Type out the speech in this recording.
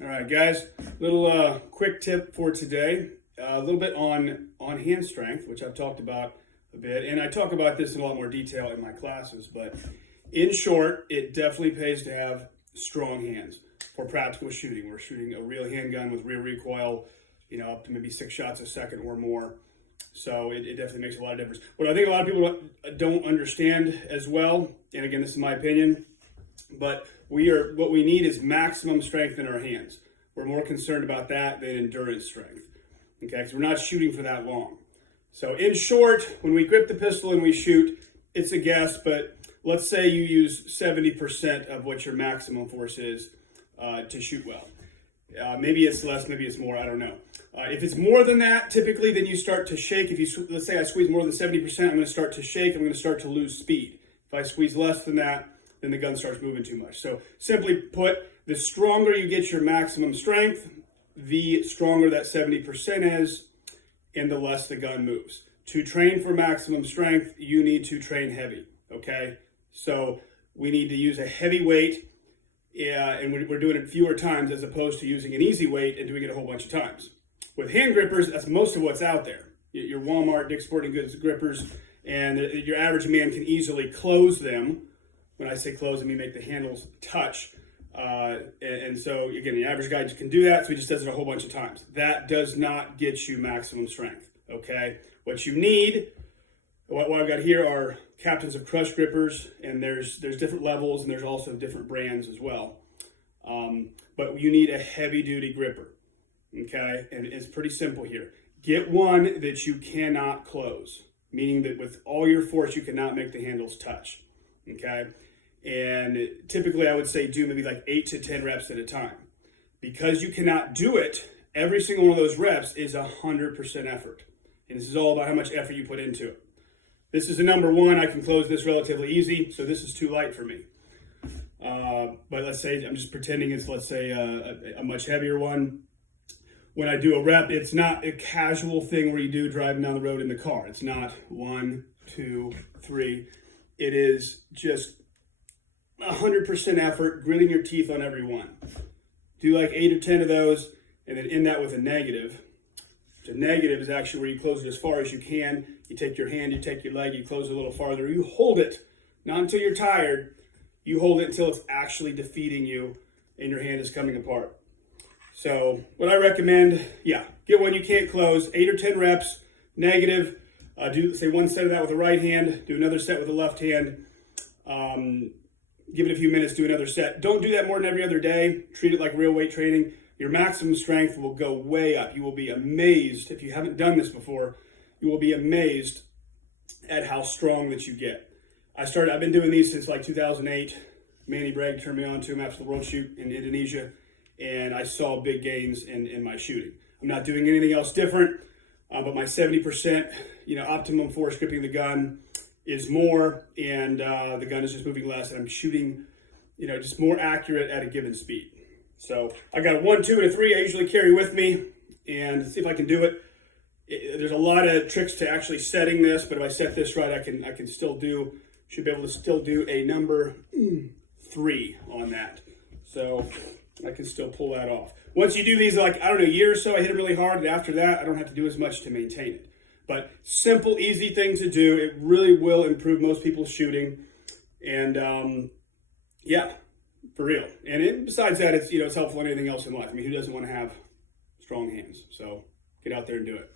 All right, guys, little quick tip for today. A little bit on hand strength, which I've talked about a bit, and I talk about this in a lot more detail in my classes. But in short, it definitely pays to have strong hands for practical shooting. We're shooting a real handgun with rear recoil, up to maybe 6 shots a second or more. So it definitely makes a lot of difference. What I think a lot of people don't understand as well, and again, this is my opinion, but what we need is maximum strength in our hands. We're more concerned about that than endurance strength, okay? Because we're not shooting for that long. So in short, when we grip the pistol and we shoot, it's a guess, but let's say you use 70% of what your maximum force is to shoot well. Maybe it's less, maybe it's more, I don't know. If it's more than that, typically, then you start to shake. Let's say I squeeze more than 70%, I'm going to start to shake. I'm going to start to lose speed. If I squeeze less than that, then the gun starts moving too much. So simply put, the stronger you get your maximum strength, the stronger that 70% is, and the less the gun moves. To train for maximum strength, you need to train heavy, okay? So we need to use a heavy weight, and we're doing it fewer times as opposed to using an easy weight and doing it a whole bunch of times. With hand grippers, that's most of what's out there. Your Walmart, Dick's Sporting Goods grippers, and your average man can easily close them. When I say close, I mean make the handles touch. And so, again, the average guy can do that, so he just does it a whole bunch of times. That does not get you maximum strength, okay? What you need, what I've got here are Captains of Crush grippers, and there's different levels, and there's also different brands as well. But you need a heavy-duty gripper, okay? And it's pretty simple here. Get one that you cannot close, meaning that with all your force, you cannot make the handles touch, okay? And typically I would say do maybe like 8 to 10 reps at a time. Because you cannot do it, every single one of those reps is 100% effort. And this is all about how much effort you put into it. This is a number one. I can close this relatively easy, so this is too light for me. But let's say, I'm just pretending it's, let's say, a much heavier one. When I do a rep, it's not a casual thing where you do driving down the road in the car. It's not 1, 2, 3. It is just 100% effort, gritting your teeth on every one. Do like 8 or 10 of those, and then end that with a negative. So negative is actually where you close it as far as you can. You take your hand, you take your leg, you close it a little farther. You hold it, not until you're tired. You hold it until it's actually defeating you and your hand is coming apart. So what I recommend, get one you can't close, 8 or 10 reps, negative. Do, say, one set of that with the right hand, do another set with the left hand. Give it a few minutes, do another set. Don't do that more than every other day. Treat it like real weight training. Your maximum strength will go way up. You will be amazed, if you haven't done this before, you will be amazed at how strong that you get. I've been doing these since like 2008. Manny Bragg turned me on to him after the World Shoot in Indonesia, and I saw big gains in my shooting. I'm not doing anything else different, but my 70%, optimum force gripping the gun is more, and the gun is just moving less, and I'm shooting, just more accurate at a given speed. So I got a 1, 2, and a 3 I usually carry with me, and see if I can do it. There's a lot of tricks to actually setting this, but if I set this right, I can still should be able to still do a number 3 on that. So I can still pull that off. Once you do these, like, a year or so, I hit it really hard, and after that, I don't have to do as much to maintain it. But simple, easy things to do. It really will improve most people's shooting. And for real. And besides that, it's helpful in anything else in life. I mean, who doesn't want to have strong hands? So get out there and do it.